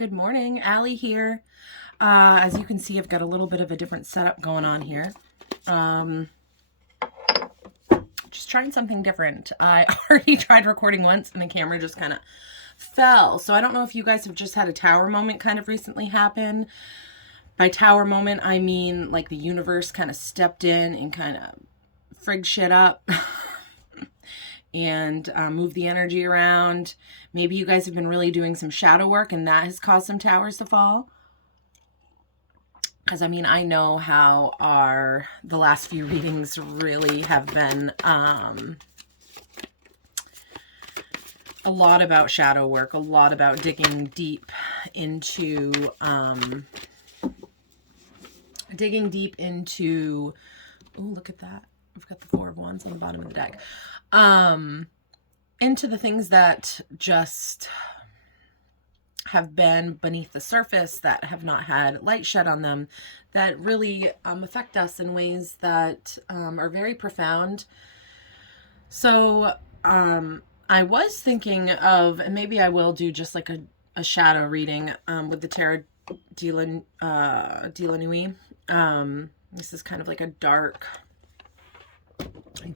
Good morning, Allie here. As you can see, I've got a little bit of a different setup going on here. Just trying something different. I already tried recording once and the camera just kind of fell. So I don't know if you guys have just had a tower moment kind of recently happen. By tower moment, I mean like the universe kind of stepped in and kind of frigged shit up. And move the energy around. Maybe you guys have been really doing some shadow work and that has caused some towers to fall. Because I mean, I know how the last few readings really have been a lot about shadow work, a lot about digging deep into oh, look at that. We've got the Four of Wands on the bottom of the deck. Into the things that just have been beneath the surface, that have not had light shed on them, that really affect us in ways that are very profound. So I was thinking of, and maybe I will do just like a shadow reading with the Tarot de la Nuit. This is kind of like a dark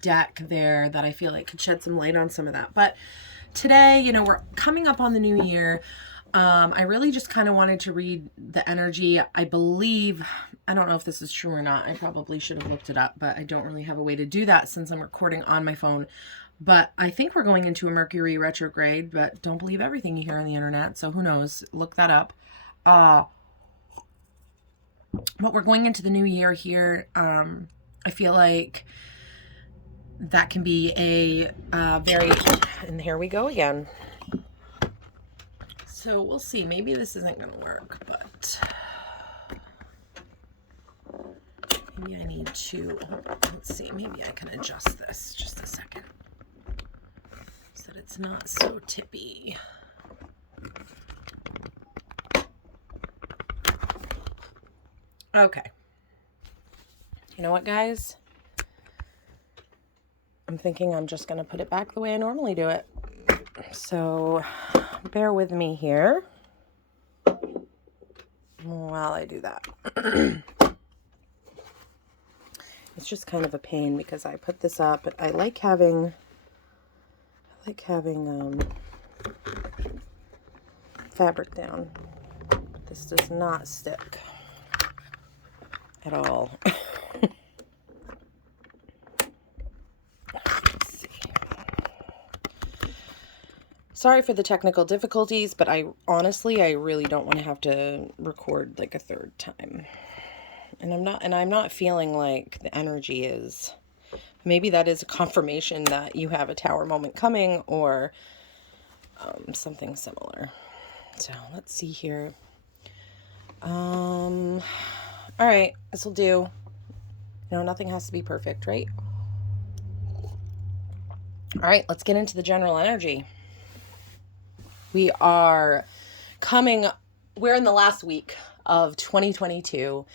deck there that I feel like could shed some light on some of that. But today, you know, we're coming up on the new year. I really just kind of wanted to read the energy. I believe, I don't know if this is true or not. I probably should have looked it up, but I don't really have a way to do that since I'm recording on my phone. But I think we're going into a Mercury retrograde, but don't believe everything you hear on the internet. So who knows? Look that up. But we're going into the new year here. I feel like that can be a very, and here we go again. So we'll see. Maybe this isn't going to work, but maybe I need to, let's see, maybe I can adjust this just a second so that it's not so tippy. Okay. You know what, guys? I'm thinking I'm just going to put it back the way I normally do it. So bear with me here while I do that. It's just kind of a pain because I put this up, but I like having fabric down. This does not stick at all. Sorry for the technical difficulties, but I really don't want to have to record like a third time. And I'm not feeling like the energy is, maybe that is a confirmation that you have a tower moment coming or something similar. So let's see here. All right, this will do. You know, nothing has to be perfect, right? All right, let's get into the general energy. We are we're in the last week of 2022,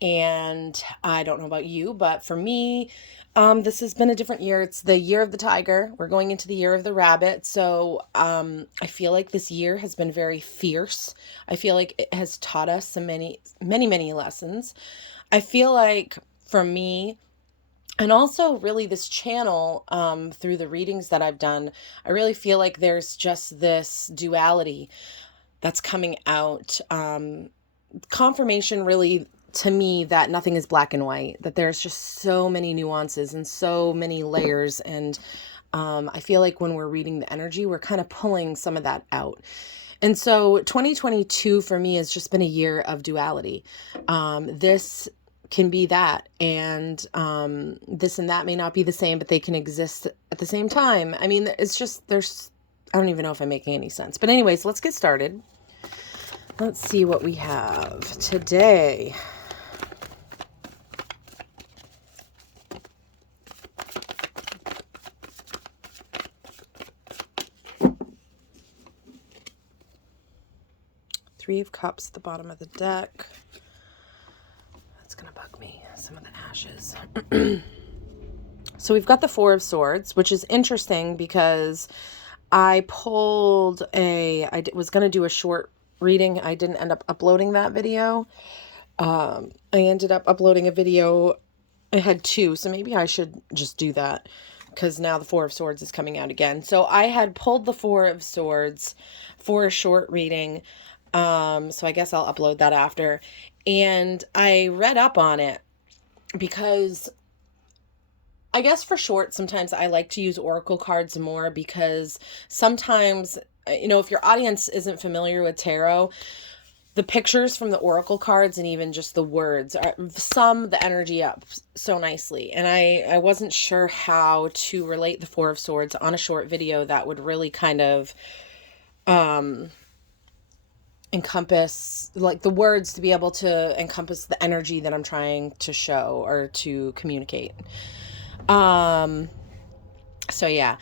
and I don't know about you, but for me, this has been a different year. It's the year of the tiger. We're going into the year of the rabbit. So I feel like this year has been very fierce. I feel like it has taught us so many lessons. I feel like for me, and also really this channel, through the readings that I've done, I really feel like there's just this duality that's coming out. Confirmation really to me that nothing is black and white, that there's just so many nuances and so many layers. And I feel like when we're reading the energy, we're kind of pulling some of that out. And so 2022 for me has just been a year of duality. This can be that, and this and that may not be the same, but they can exist at the same time. I mean, it's just, I don't even know if I'm making any sense. But anyways, let's get started. Let's see what we have today. Three of Cups at the bottom of the deck. That's going to bug me, some of the ashes. So we've got the Four of Swords, which is interesting because I was going to do a short reading. I didn't end up uploading that video. I ended up uploading a video. I had two, so maybe I should just do that because now the Four of Swords is coming out again. So I had pulled the Four of Swords for a short reading. So I guess I'll upload that after. And I read up on it because I guess for short, sometimes I like to use oracle cards more because sometimes, if your audience isn't familiar with tarot, the pictures from the oracle cards and even just the words sum the energy up so nicely. And I wasn't sure how to relate the Four of Swords on a short video that would really kind of encompass, like the words to be able to encompass the energy that I'm trying to show or to communicate. So yeah,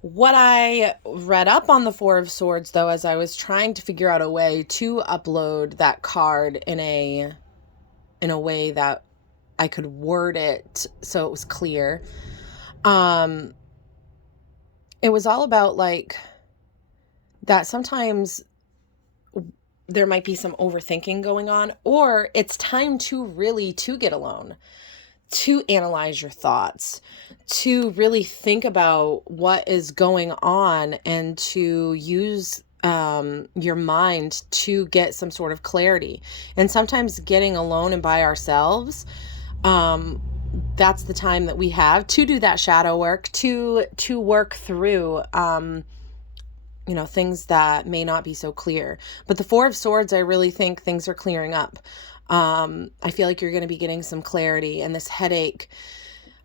what I read up on the Four of Swords, though, as I was trying to figure out a way to upload that card in a way that I could word it so it was clear, it was all about like that sometimes there might be some overthinking going on, or it's time to really to get alone, to analyze your thoughts, to really think about what is going on, and to use your mind to get some sort of clarity. And sometimes getting alone and by ourselves, that's the time that we have to do that shadow work, to work through things that may not be so clear. But the Four of Swords, I really think things are clearing up. I feel like you're going to be getting some clarity, and this headache,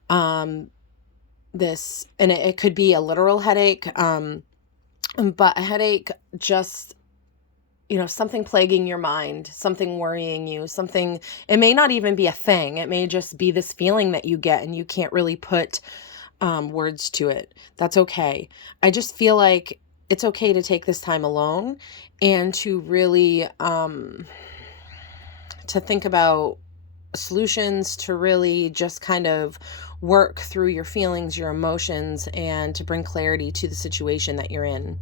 and it could be a literal headache, but a headache, just, something plaguing your mind, something worrying you, something, it may not even be a thing. It may just be this feeling that you get and you can't really put words to it. That's okay. I just feel like it's okay to take this time alone and to really, to think about solutions, to really just kind of work through your feelings, your emotions, and to bring clarity to the situation that you're in.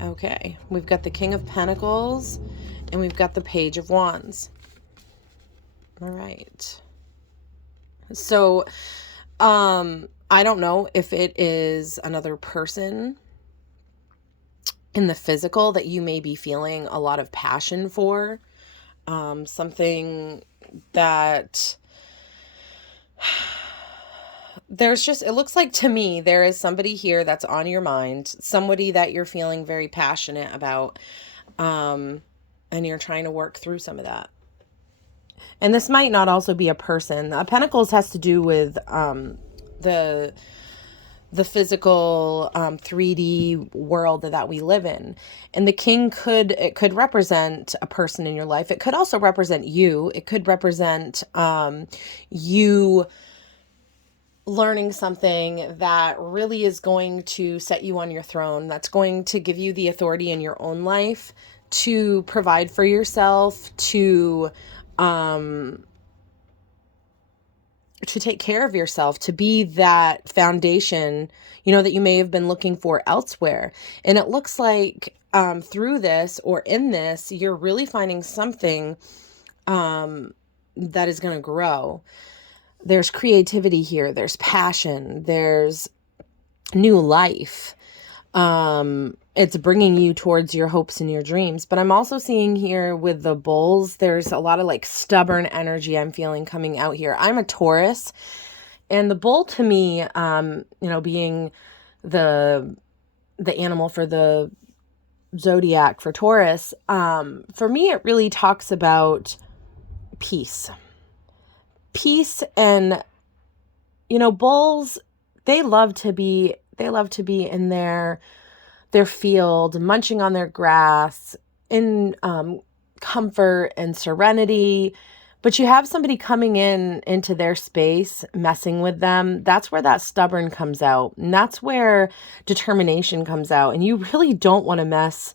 Okay, we've got the King of Pentacles and we've got the Page of Wands. All right. So, I don't know if it is another person in the physical that you may be feeling a lot of passion for. Something that it looks like to me, there is somebody here that's on your mind, somebody that you're feeling very passionate about, and you're trying to work through some of that. And this might not also be a person. Pentacles has to do with the physical 3D world that we live in. And the king could represent a person in your life. It could also represent you. It could represent you learning something that really is going to set you on your throne, that's going to give you the authority in your own life to provide for yourself, to take care of yourself, to be that foundation, that you may have been looking for elsewhere. And it looks like through this, or in this, you're really finding something that is going to grow. There's creativity here. There's passion. There's new life. It's bringing you towards your hopes and your dreams. But I'm also seeing here with the bulls, there's a lot of like stubborn energy I'm feeling coming out here. I'm a Taurus, and the bull to me, being the animal for the zodiac for Taurus, for me, it really talks about peace. And, bulls, they love to be in their field, munching on their grass, in comfort and serenity. But you have somebody coming into their space, messing with them. That's where that stubborn comes out. And that's where determination comes out. And you really don't want to mess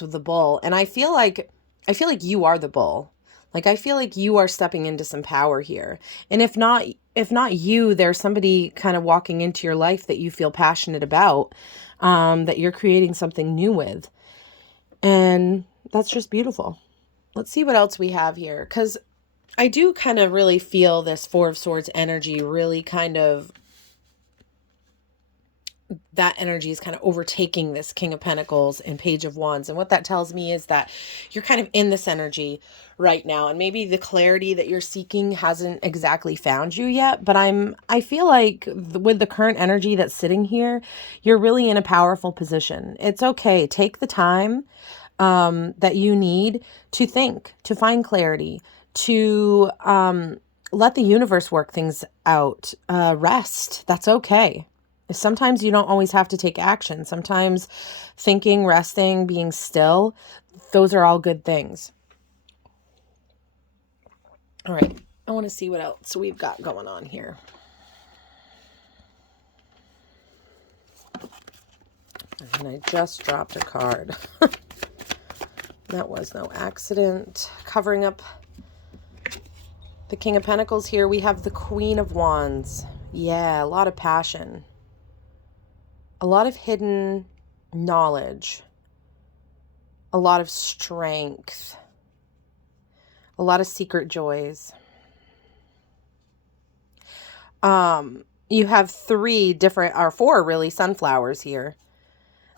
with the bull. And I feel like you are the bull. Like, I feel like you are stepping into some power here. And if not you, there's somebody kind of walking into your life that you feel passionate about, that you're creating something new with. And that's just beautiful. Let's see what else we have here, because I do kind of really feel this Four of Swords energy really kind of, that energy is kind of overtaking this King of Pentacles and Page of Wands. And what that tells me is that you're kind of in this energy right now. And maybe the clarity that you're seeking hasn't exactly found you yet. But I feel like with the current energy that's sitting here, you're really in a powerful position. It's okay. Take the time that you need to think, to find clarity, to let the universe work things out. Rest. That's okay. Sometimes you don't always have to take action. Sometimes thinking, resting, being still, those are all good things. All right. I want to see what else we've got going on here. And I just dropped a card. That was no accident. Covering up the King of Pentacles here, we have the Queen of Wands. Yeah, a lot of passion. A lot of hidden knowledge. A lot of strength. A lot of secret joys. You have four really sunflowers here.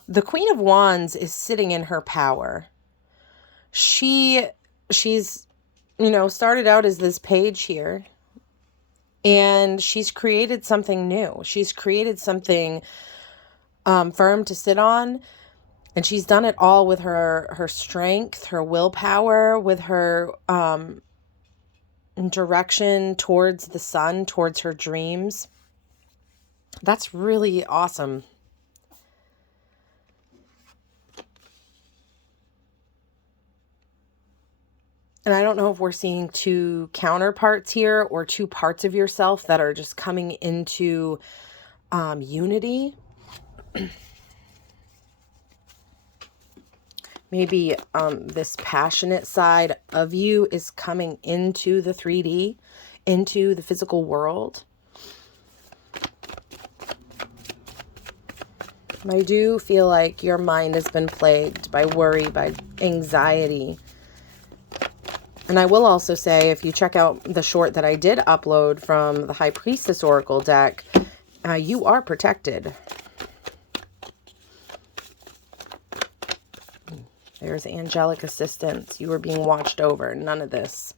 The Queen of Wands is sitting in her power. She's, started out as this page here, and she's created something new. She's created something firm to sit on, and she's done it all with her strength, her willpower, with her direction towards the sun, towards her dreams. That's really awesome. And I don't know if we're seeing two counterparts here or two parts of yourself that are just coming into unity. Maybe this passionate side of you is coming into the 3D, into the physical world. I do feel like your mind has been plagued by worry, by anxiety. And I will also say, if you check out the short that I did upload from the High Priestess Oracle deck, you are protected. There's angelic assistance. You are being watched over. None of this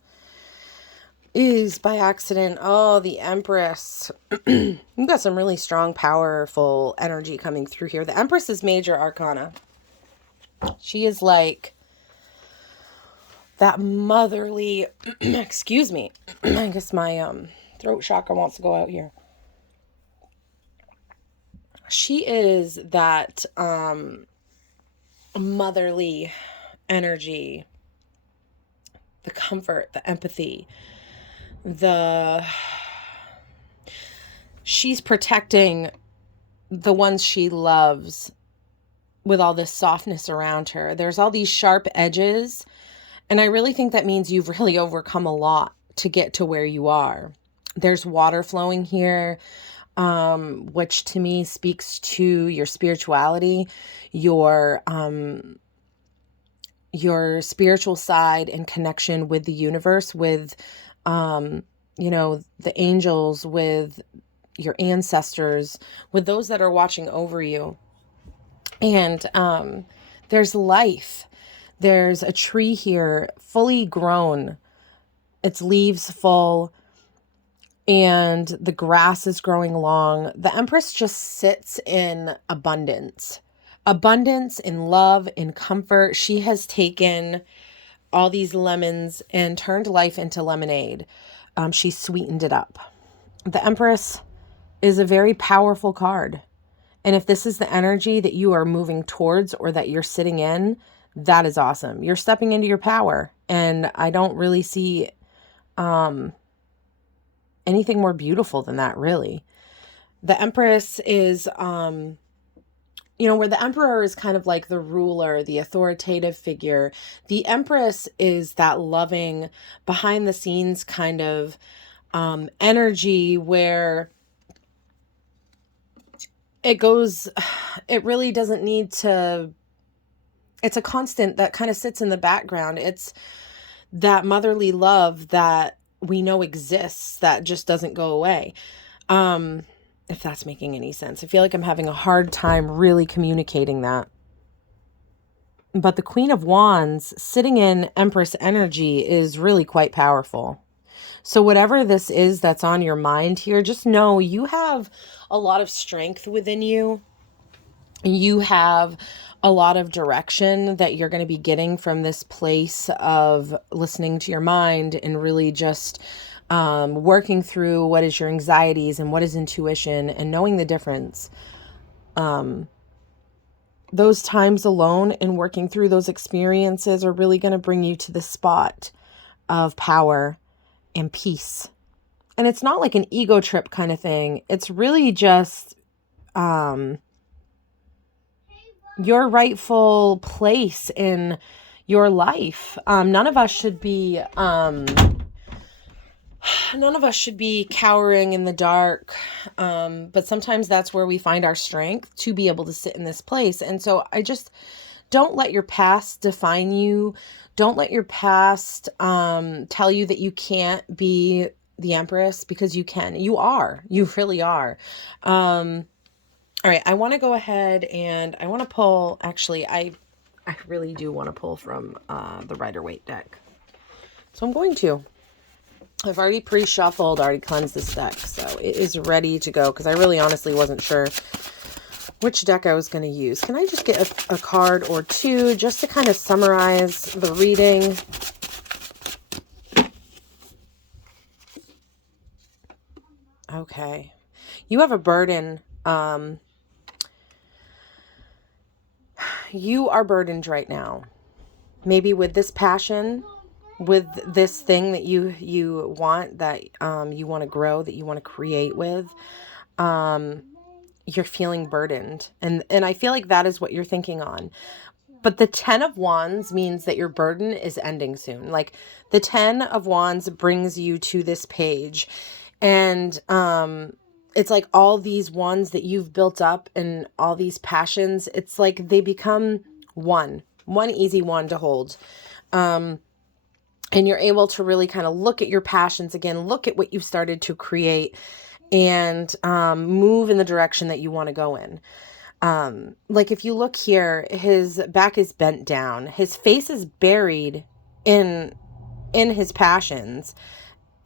is by accident. Oh, the Empress. You've got some really strong, powerful energy coming through here. The Empress is major arcana. She is like that motherly, excuse me. I guess my throat chakra wants to go out here. She is that motherly energy, the comfort, the empathy, she's protecting the ones she loves with all this softness around her. There's all these sharp edges, and I really think that means you've really overcome a lot to get to where you are. There's water flowing here, which to me speaks to your spirituality, your spiritual side and connection with the universe, with, the angels, with your ancestors, with those that are watching over you. And there's life. There's a tree here, fully grown. Its leaves full, and the grass is growing long. The Empress just sits in abundance. Abundance in love, in comfort. She has taken all these lemons and turned life into lemonade. She sweetened it up. The Empress is a very powerful card. And if this is the energy that you are moving towards or that you're sitting in, that is awesome. You're stepping into your power. And I don't really see anything more beautiful than that, really. The Empress is, where the Emperor is kind of like the ruler, the authoritative figure. The Empress is that loving, behind the scenes kind of energy where it really doesn't need to it's a constant that kind of sits in the background. It's that motherly love that we know exists that just doesn't go away. If that's making any sense. I feel like I'm having a hard time really communicating that. But the Queen of Wands sitting in Empress energy is really quite powerful. So whatever this is that's on your mind here, just know you have a lot of strength within you. You have a lot of direction that you're going to be getting from this place of listening to your mind and really just working through what is your anxieties and what is intuition and knowing the difference. Those times alone and working through those experiences are really going to bring you to the spot of power and peace. And it's not like an ego trip kind of thing. It's really just your rightful place in your life. None of us should be cowering in the dark. But sometimes that's where we find our strength to be able to sit in this place. And so I just don't let your past define you. Don't let your past tell you that you can't be the Empress, because you can. You are. You really are. All right, I want to go ahead and I want to pull, actually, I really do want to pull from the Rider-Waite deck. So I'm going to. I've already pre-shuffled, already cleansed this deck, so it is ready to go because I really honestly wasn't sure which deck I was going to use. Can I just get a card or two just to kind of summarize the reading? Okay. You have a burden. You are burdened right now. Maybe with this passion, with this thing that you want, that you want to grow, that you want to create with. You're feeling burdened. And I feel like that is what you're thinking on. But the 10 of Wands means that your burden is ending soon. Like the 10 of Wands brings you to this page. And it's like all these wands that you've built up and all these passions, it's like they become one easy one to hold. And you're able to really kind of look at your passions again, look at what you've started to create, and move in the direction that you want to go in. Like if you look here, his back is bent down. His face is buried in his passions.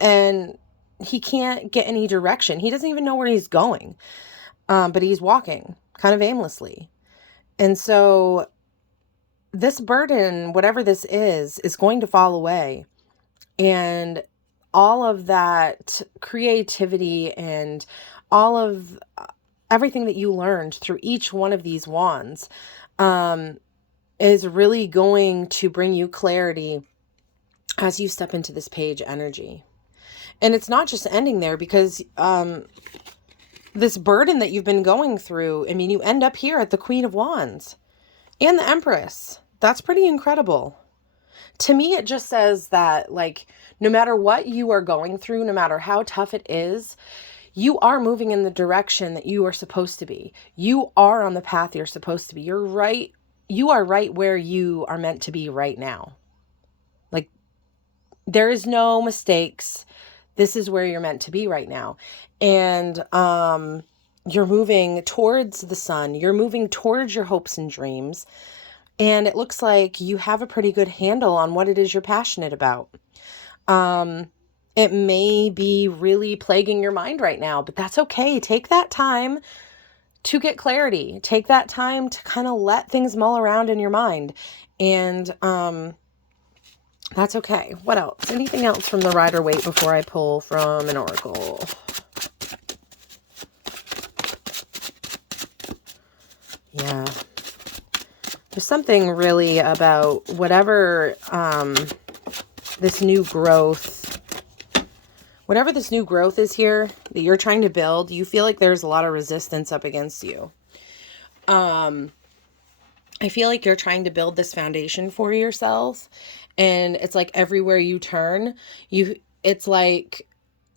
And he can't get any direction. He doesn't even know where he's going. But he's walking kind of aimlessly. And so this burden, whatever this is going to fall away. And all of that creativity and all of everything that you learned through each one of these wands is really going to bring you clarity as you step into this page energy. And it's not just ending there, because this burden that you've been going through, I mean, you end up here at the Queen of Wands and the Empress. That's pretty incredible. To me, it just says that, like, no matter what you are going through, no matter how tough it is, you are moving in the direction that you are supposed to be. You are on the path you're supposed to be. You're right. You are right where you are meant to be right now. Like, there is no mistakes. This is where you're meant to be right now. And you're moving towards the sun. You're moving towards your hopes and dreams. And it looks like you have a pretty good handle on what it is you're passionate about. It may be really plaguing your mind right now, but that's okay. Take that time to get clarity. Take that time to kind of let things mull around in your mind. And that's okay. What else? Anything else from the Rider-Waite before I pull from an oracle? Yeah. There's something really about whatever this new growth, whatever this new growth is here that you're trying to build, you feel like there's a lot of resistance up against you. I feel like you're trying to build this foundation for yourself, and it's like everywhere you turn, it's like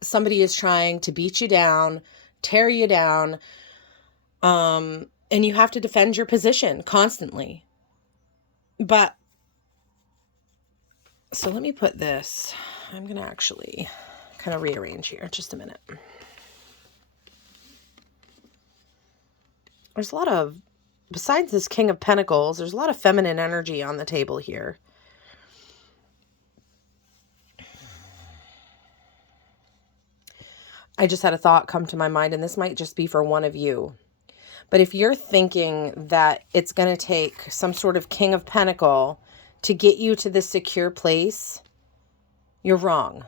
somebody is trying to beat you down, tear you down, and you have to defend your position constantly. But, so let me put this, I'm going to actually kind of rearrange here. Just a minute. There's a lot of, besides this King of Pentacles, there's a lot of feminine energy on the table here. I just had a thought come to my mind, and this might just be for one of you. But if you're thinking that it's going to take some sort of King of Pentacle to get you to this secure place, you're wrong.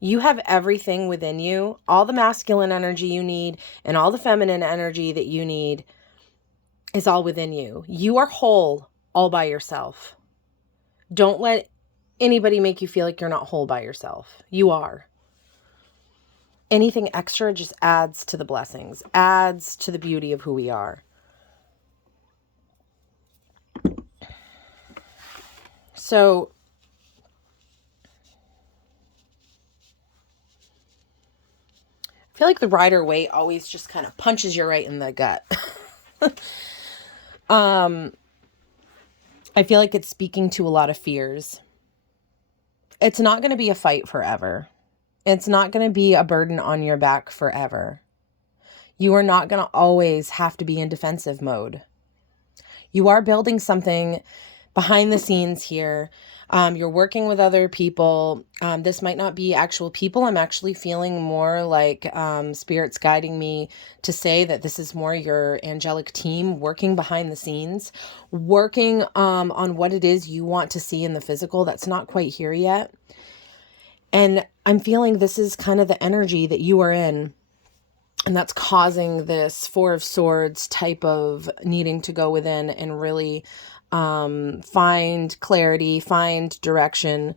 You have everything within you, all the masculine energy you need and all the feminine energy that you need is all within you. You are whole all by yourself. Don't let anybody make you feel like you're not whole by yourself. You are. Anything extra just adds to the blessings, adds to the beauty of who we are. So I feel like the Rider-Waite always just kind of punches you right in the gut. I feel like it's speaking to a lot of fears. It's not going to be a fight forever. It's not going to be a burden on your back forever. You are not going to always have to be in defensive mode. You are building something behind the scenes here. You're working with other people. This might not be actual people. I'm actually feeling more like Spirit's guiding me to say that this is more your angelic team working behind the scenes, working on what it is you want to see in the physical that's not quite here yet. And I'm feeling this is kind of the energy that you are in. And that's causing this Four of Swords type of needing to go within and really find clarity, find direction.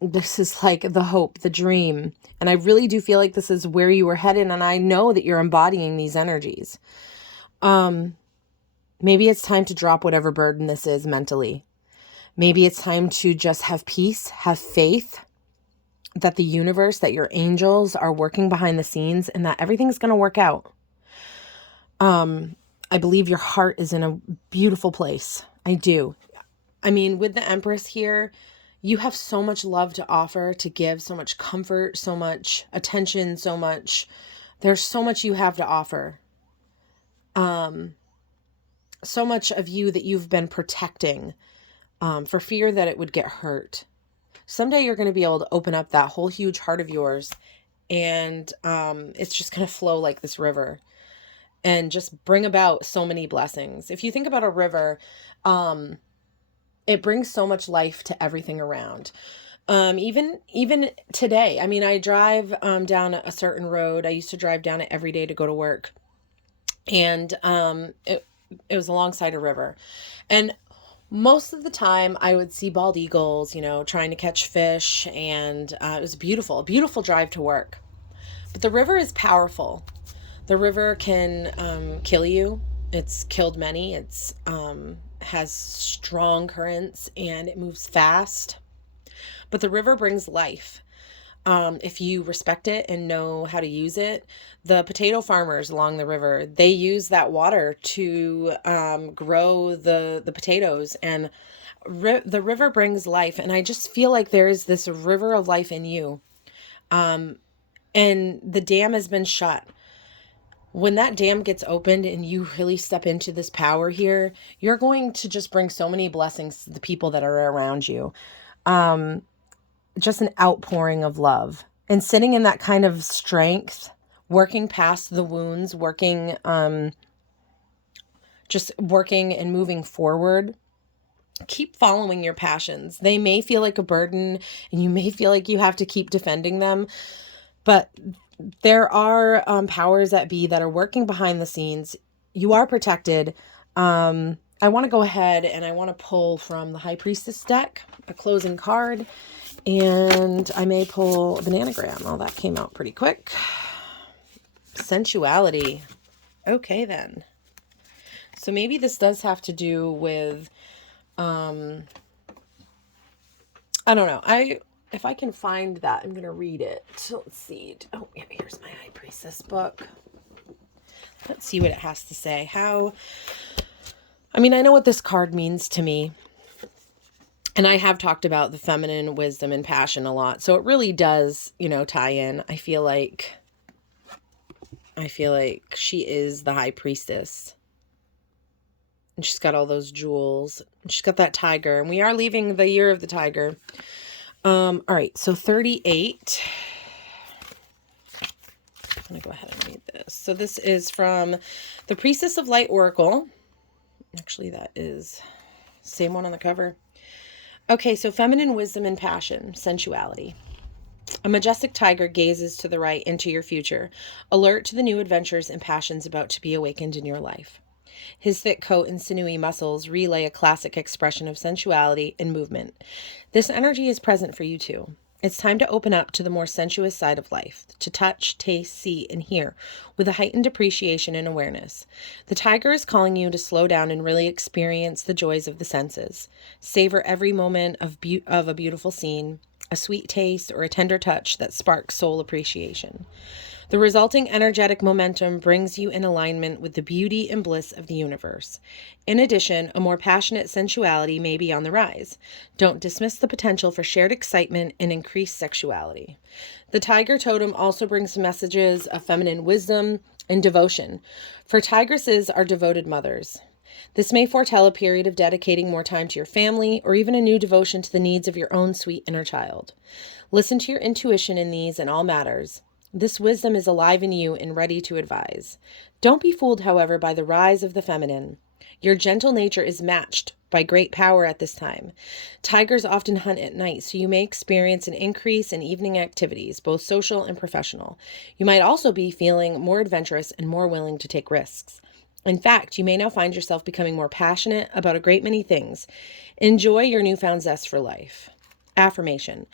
This is like the hope, the dream. And I really do feel like this is where you were headed. And I know that you're embodying these energies. Maybe it's time to drop whatever burden this is mentally. Maybe it's time to just have peace, have faith that the universe, that your angels are working behind the scenes and that everything's going to work out. I believe your heart is in a beautiful place. I do. I mean, with the Empress here, you have so much love to offer, to give, so much comfort, so much attention, there's so much you have to offer. So much of you that you've been protecting, for fear that it would get hurt. Someday you're going to be able to open up that whole huge heart of yours and it's just going to flow like this river and just bring about so many blessings. If you think about a river, it brings so much life to everything around. Even today, I mean, I drive down a certain road. I used to drive down it every day to go to work. And it was alongside a river. And most of the time I would see bald eagles, trying to catch fish. And it was a beautiful drive to work. But the river is powerful. The river can kill you. It's killed many. It's has strong currents and it moves fast. But the river brings life. If you respect it and know how to use it. The potato farmers along the river, they use that water to grow the potatoes, and the river brings life. And I just feel like there is this river of life in you. And the dam has been shut. When that dam gets opened and you really step into this power here, you're going to just bring so many blessings to the people that are around you. Just an outpouring of love and sitting in that kind of strength, working past the wounds, just working and moving forward. Keep following your passions. They may feel like a burden and you may feel like you have to keep defending them, but there are powers that be that are working behind the scenes. You are protected. I want to go ahead and I want to pull from the High Priestess deck, a closing card. And I may pull a Bananagram. Oh, that came out pretty quick. Sensuality. Okay, then. So maybe this does have to do with, I don't know. If I can find that, I'm going to read it. So let's see. Oh, yeah, here's my High Priestess book. Let's see what it has to say. How I mean, I know what this card means to me. And I have talked about the feminine wisdom and passion a lot. So it really does, tie in. I feel like she is the high priestess. And she's got all those jewels. And she's got that tiger. And we are leaving the year of the tiger. All right, so 38. I'm going to go ahead and read this. So this is from the Priestess of Light Oracle. Actually, that is the same one on the cover. Okay, so feminine wisdom and passion, sensuality. A majestic tiger gazes to the right into your future, alert to the new adventures and passions about to be awakened in your life. His thick coat and sinewy muscles relay a classic expression of sensuality and movement. This energy is present for you too. It's time to open up to the more sensuous side of life, to touch, taste, see, and hear with a heightened appreciation and awareness. The tiger is calling you to slow down and really experience the joys of the senses. Savor every moment of a beautiful scene, a sweet taste, or a tender touch that sparks soul appreciation. The resulting energetic momentum brings you in alignment with the beauty and bliss of the universe. In addition, a more passionate sensuality may be on the rise. Don't dismiss the potential for shared excitement and increased sexuality. The tiger totem also brings messages of feminine wisdom and devotion, for tigresses are devoted mothers. This may foretell a period of dedicating more time to your family or even a new devotion to the needs of your own sweet inner child. Listen to your intuition in these and all matters. This wisdom is alive in you and ready to advise. Don't be fooled, however, by the rise of the feminine. Your gentle nature is matched by great power at this time. Tigers often hunt at night, so you may experience an increase in evening activities, both social and professional. You might also be feeling more adventurous and more willing to take risks. In fact, you may now find yourself becoming more passionate about a great many things. Enjoy your newfound zest for life. Affirmation.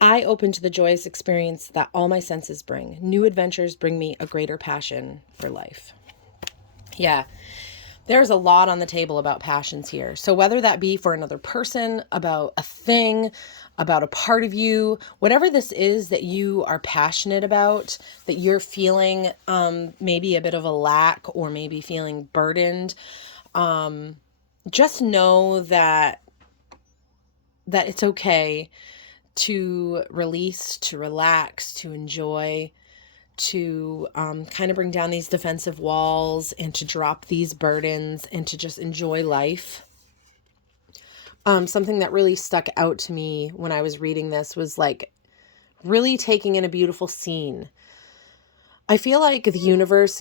I open to the joyous experience that all my senses bring. New adventures bring me a greater passion for life. Yeah, there's a lot on the table about passions here. So whether that be for another person, about a thing, about a part of you, whatever this is that you are passionate about, that you're feeling maybe a bit of a lack or maybe feeling burdened, just know that it's okay to release, to relax, to enjoy, to kind of bring down these defensive walls and to drop these burdens and to just enjoy life. Something that really stuck out to me when I was reading this was like really taking in a beautiful scene. I feel like the universe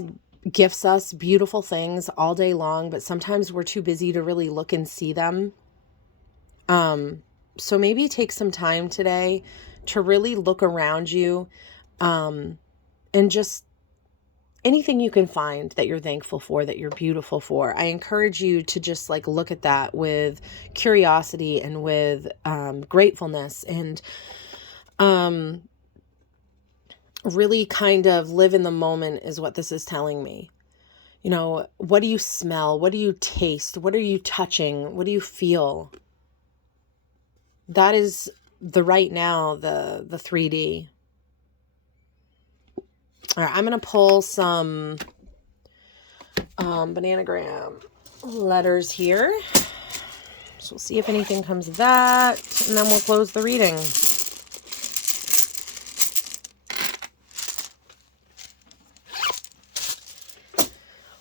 gifts us beautiful things all day long, but sometimes we're too busy to really look and see them. So maybe take some time today to really look around you, and just anything you can find that you're thankful for, that you're beautiful for. I encourage you to just like look at that with curiosity and with gratefulness, and really kind of live in the moment is what this is telling me. What do you smell? What do you taste? What are you touching? What do you feel? That is the right now, the 3D. All right, I'm going to pull some Bananagram letters here. So we'll see if anything comes of that, and then we'll close the reading.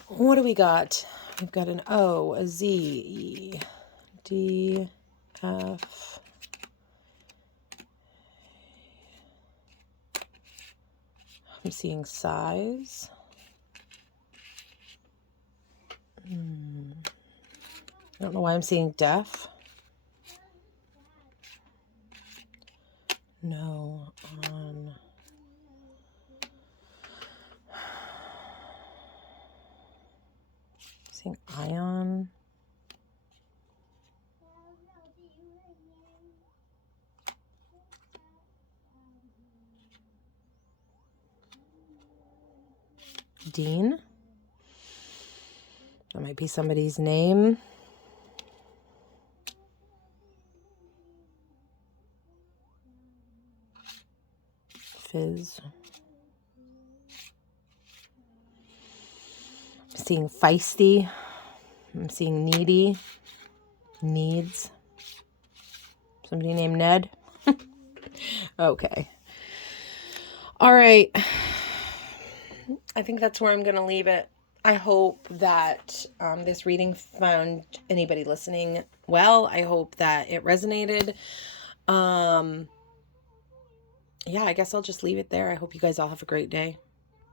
What do we got? We've got an O, a Z, E, D, F. I'm seeing size. I don't know why I'm seeing deaf. No. Seeing ion. Dean. That might be somebody's name. Fizz. Seeing feisty. I'm seeing needy, needs. Somebody named Ned. Okay. All right. I think that's where I'm going to leave it. I hope that this reading found anybody listening well. I hope that it resonated. Yeah, I guess I'll just leave it there. I hope you guys all have a great day.